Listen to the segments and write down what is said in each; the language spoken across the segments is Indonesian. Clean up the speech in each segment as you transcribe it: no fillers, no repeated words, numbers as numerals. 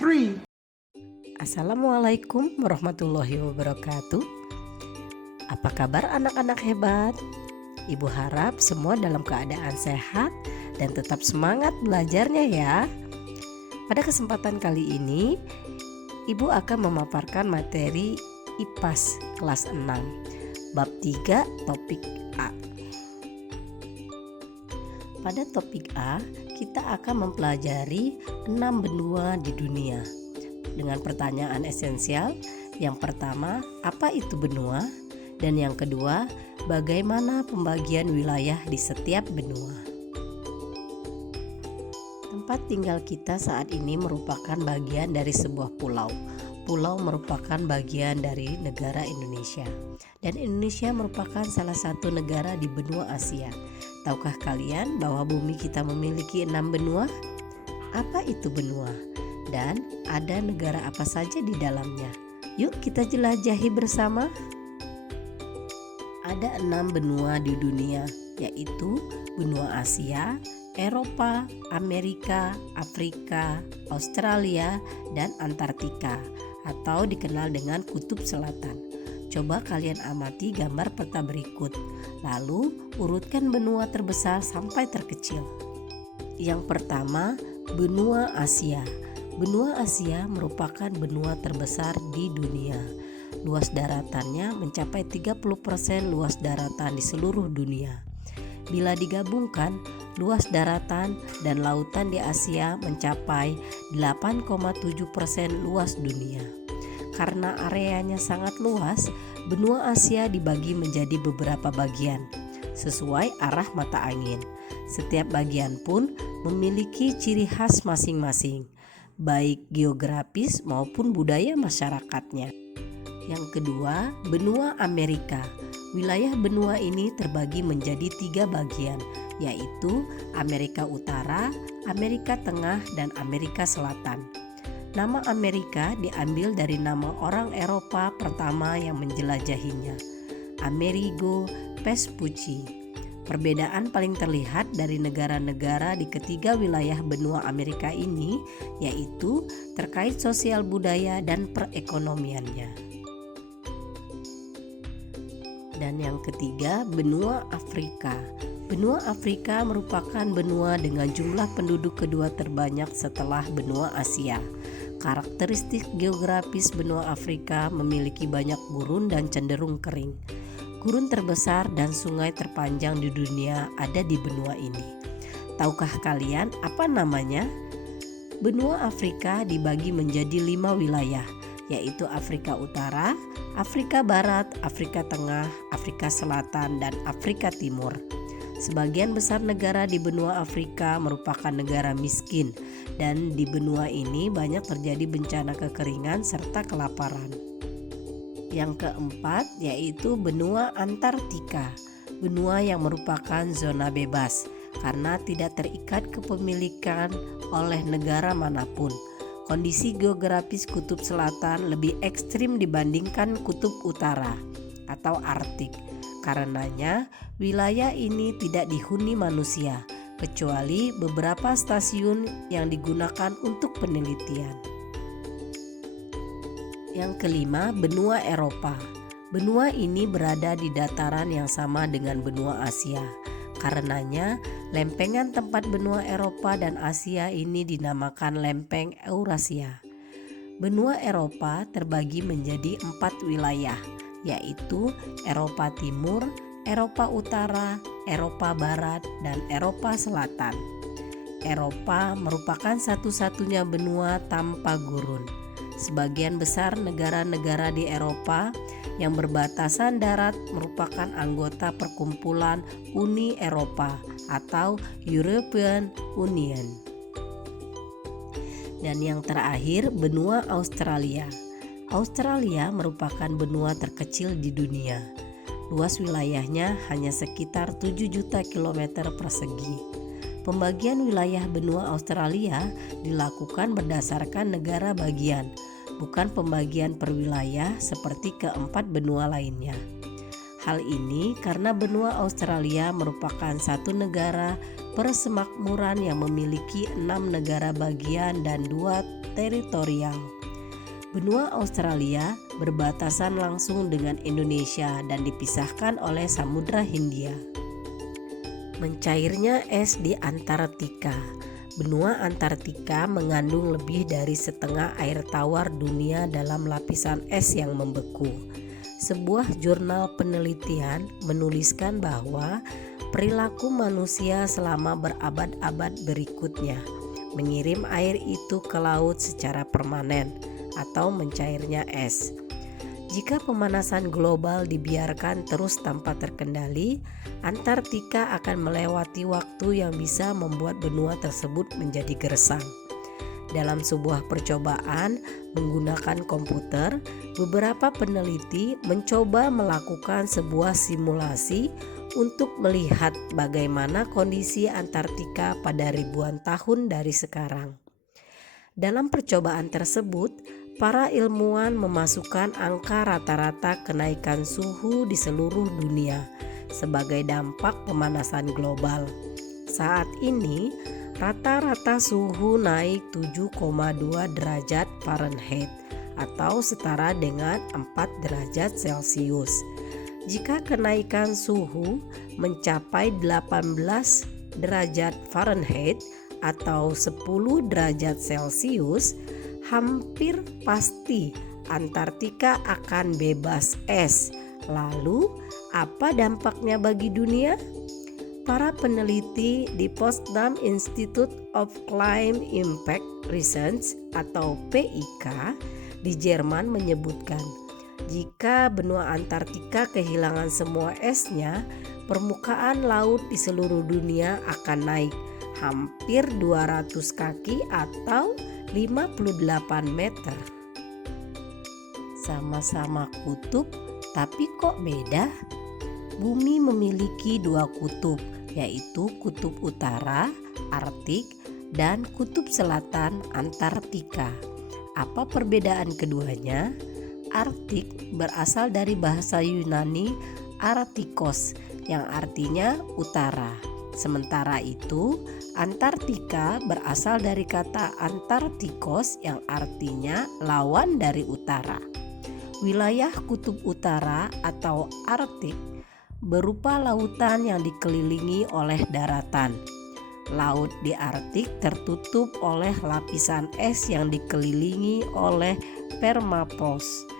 3. Assalamualaikum warahmatullahi wabarakatuh. Apa kabar anak-anak hebat? Ibu harap semua dalam keadaan sehat dan tetap semangat belajarnya ya. Pada kesempatan kali ini, Ibu akan memaparkan materi IPAS kelas 6, bab 3, topik A. Pada topik A, kita akan mempelajari 6 benua di dunia dengan pertanyaan esensial. Yang pertama, apa itu benua? Dan yang kedua, bagaimana pembagian wilayah di setiap benua? Tempat tinggal kita saat ini merupakan bagian dari sebuah pulau. Pulau merupakan bagian dari negara Indonesia. Dan Indonesia merupakan salah satu negara di benua Asia. Tahukah kalian bahwa bumi kita memiliki 6 benua? Apa itu benua? Dan ada negara apa saja di dalamnya? Yuk kita jelajahi bersama. Ada 6 benua di dunia, yaitu benua Asia, Eropa, Amerika, Afrika, Australia, dan Antartika, atau dikenal dengan Kutub Selatan. Coba kalian amati gambar peta berikut, lalu urutkan benua terbesar sampai terkecil. Yang pertama, benua Asia. Benua Asia merupakan benua terbesar di dunia. Luas daratannya mencapai 30% luas daratan di seluruh dunia. Bila digabungkan, luas daratan dan lautan di Asia mencapai 8,7% luas dunia. Karena areanya sangat luas, benua Asia dibagi menjadi beberapa bagian sesuai arah mata angin. Setiap bagian pun memiliki ciri khas masing-masing, baik geografis maupun budaya masyarakatnya. Yang kedua, benua Amerika. Wilayah benua ini terbagi menjadi 3 bagian, yaitu Amerika Utara, Amerika Tengah, dan Amerika Selatan. Nama Amerika diambil dari nama orang Eropa pertama yang menjelajahinya, Amerigo Vespucci. Perbedaan paling terlihat dari negara-negara di ketiga wilayah benua Amerika ini, yaitu terkait sosial budaya dan perekonomiannya. Dan yang ketiga, benua Afrika. Benua Afrika merupakan benua dengan jumlah penduduk kedua terbanyak setelah benua Asia. Karakteristik geografis benua Afrika memiliki banyak gurun dan cenderung kering. Gurun terbesar dan sungai terpanjang di dunia ada di benua ini. Tahukah kalian apa namanya? Benua Afrika dibagi menjadi 5 wilayah, yaitu Afrika Utara, Afrika Barat, Afrika Tengah, Afrika Selatan, dan Afrika Timur. Sebagian besar negara di benua Afrika merupakan negara miskin, dan di benua ini banyak terjadi bencana kekeringan serta kelaparan. Yang keempat yaitu benua Antartika, benua yang merupakan zona bebas karena tidak terikat kepemilikan oleh negara manapun. Kondisi geografis Kutub Selatan lebih ekstrim dibandingkan Kutub Utara atau Arktik. Karenanya, wilayah ini tidak dihuni manusia, kecuali beberapa stasiun yang digunakan untuk penelitian. Yang kelima, benua Eropa. Benua ini berada di dataran yang sama dengan benua Asia. Karenanya, lempengan tempat benua Eropa dan Asia ini dinamakan lempeng Eurasia. Benua Eropa terbagi menjadi 4 wilayah, yaitu Eropa Timur, Eropa Utara, Eropa Barat, dan Eropa Selatan. Eropa merupakan satu-satunya benua tanpa gurun. Sebagian besar negara-negara di Eropa yang berbatasan darat merupakan anggota perkumpulan Uni Eropa atau European Union. Dan yang terakhir, benua Australia. Australia merupakan benua terkecil di dunia. Luas wilayahnya hanya sekitar 7 juta kilometer persegi. Pembagian wilayah benua Australia dilakukan berdasarkan negara bagian, bukan pembagian per wilayah seperti keempat benua lainnya. Hal ini karena benua Australia merupakan satu negara persemakmuran yang memiliki 6 negara bagian dan 2 teritorial. Benua Australia berbatasan langsung dengan Indonesia dan dipisahkan oleh Samudra Hindia. Mencairnya es di Antartika. Benua Antartika mengandung lebih dari setengah air tawar dunia dalam lapisan es yang membeku. Sebuah jurnal penelitian menuliskan bahwa perilaku manusia selama berabad-abad berikutnya mengirim air itu ke laut secara permanen atau mencairnya es. Jika pemanasan global dibiarkan terus tanpa terkendali, Antartika akan melewati waktu yang bisa membuat benua tersebut menjadi gersang. Dalam sebuah percobaan menggunakan komputer, beberapa peneliti mencoba melakukan sebuah simulasi untuk melihat bagaimana kondisi Antartika pada ribuan tahun dari sekarang. Dalam percobaan tersebut, para ilmuwan memasukkan angka rata-rata kenaikan suhu di seluruh dunia sebagai dampak pemanasan global. Saat ini, rata-rata suhu naik 7,2 derajat Fahrenheit atau setara dengan 4 derajat Celcius. Jika kenaikan suhu mencapai 18 derajat Fahrenheit atau 10 derajat Celcius, hampir pasti Antartika akan bebas es. Lalu, apa dampaknya bagi dunia? Para peneliti di Potsdam Institute of Climate Impact Research atau PIK di Jerman menyebutkan, jika benua Antartika kehilangan semua esnya, permukaan laut di seluruh dunia akan naik hampir 200 kaki atau 58 meter. Sama-sama kutub, tapi kok beda? Bumi memiliki 2 kutub, yaitu kutub utara, Arktik, dan kutub selatan, Antartika. Apa perbedaan keduanya? Arktik berasal dari bahasa Yunani Arktikos yang artinya utara. Sementara itu, Antartika berasal dari kata Antarktikos yang artinya lawan dari utara. Wilayah kutub utara atau Arktik berupa lautan yang dikelilingi oleh daratan. Laut di Arktik tertutup oleh lapisan es yang dikelilingi oleh permafrost.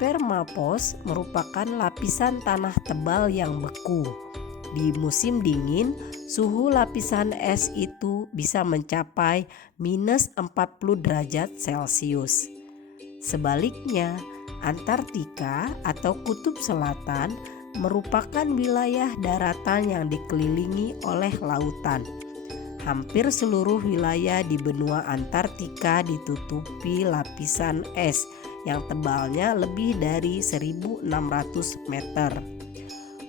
Permafrost merupakan lapisan tanah tebal yang beku. Di musim dingin, suhu lapisan es itu bisa mencapai minus 40 derajat Celcius. Sebaliknya, Antartika atau kutub selatan merupakan wilayah daratan yang dikelilingi oleh lautan. Hampir seluruh wilayah di benua Antartika ditutupi lapisan es yang tebalnya lebih dari 1.600 meter.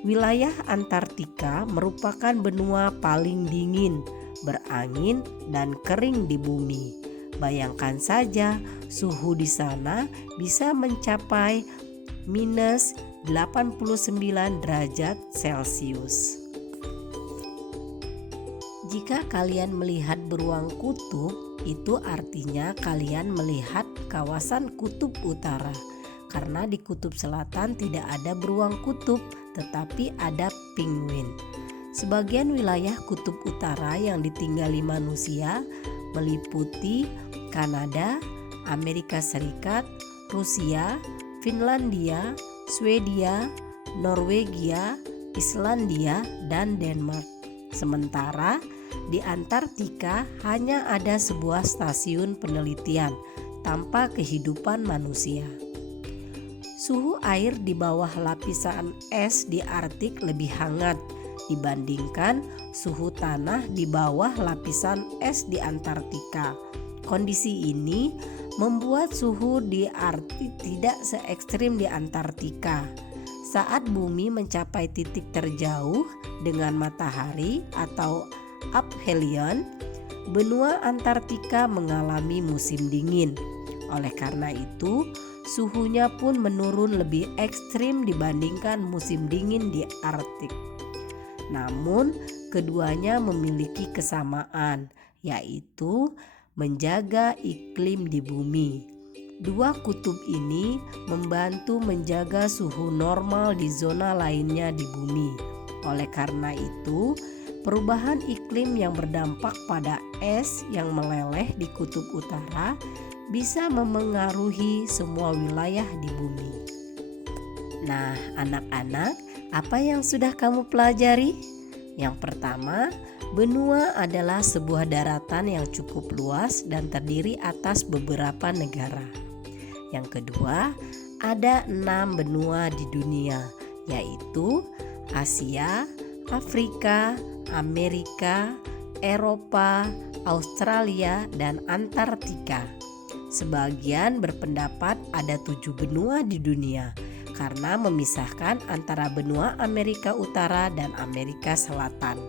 Wilayah Antartika merupakan benua paling dingin, berangin, dan kering di bumi. Bayangkan saja, suhu di sana bisa mencapai minus 89 derajat Celcius. Jika kalian melihat beruang kutub, itu artinya kalian melihat kawasan kutub utara. Karena di kutub selatan tidak ada beruang kutub, tetapi ada penguin. Sebagian wilayah kutub utara yang ditinggali manusia meliputi Kanada, Amerika Serikat, Rusia, Finlandia, Swedia, Norwegia, Islandia, dan Denmark. Sementara di Antartika hanya ada sebuah stasiun penelitian tanpa kehidupan manusia. Suhu air di bawah lapisan es di Arktik lebih hangat dibandingkan suhu tanah di bawah lapisan es di Antartika. Kondisi ini membuat suhu di Arktik tidak se-ekstrim di Antartika. Saat bumi mencapai titik terjauh dengan matahari atau aphelion, benua Antartika mengalami musim dingin. Oleh karena itu, suhunya pun menurun lebih ekstrim dibandingkan musim dingin di Arktik. Namun, keduanya memiliki kesamaan, yaitu menjaga iklim di bumi. Dua kutub ini membantu menjaga suhu normal di zona lainnya di bumi. Oleh karena itu, perubahan iklim yang berdampak pada es yang meleleh di kutub utara bisa memengaruhi semua wilayah di bumi. Nah, anak-anak, apa yang sudah kamu pelajari? Yang pertama, benua adalah sebuah daratan yang cukup luas dan terdiri atas beberapa negara. Yang kedua, ada 6 benua di dunia, yaitu Asia, Afrika, Amerika, Eropa, Australia, dan Antartika. Sebagian berpendapat ada 7 benua di dunia karena memisahkan antara benua Amerika Utara dan Amerika Selatan.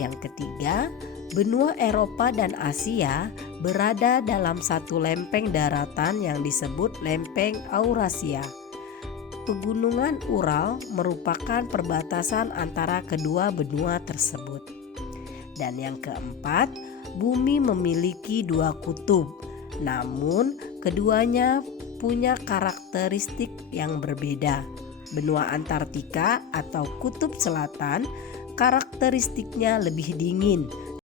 Yang ketiga, benua Eropa dan Asia berada dalam satu lempeng daratan yang disebut lempeng Eurasia. Pegunungan Ural merupakan perbatasan antara kedua benua tersebut. Dan yang keempat, bumi memiliki 2 kutub, namun keduanya punya karakteristik yang berbeda. Benua Antartika atau kutub selatan karakteristiknya lebih dingin,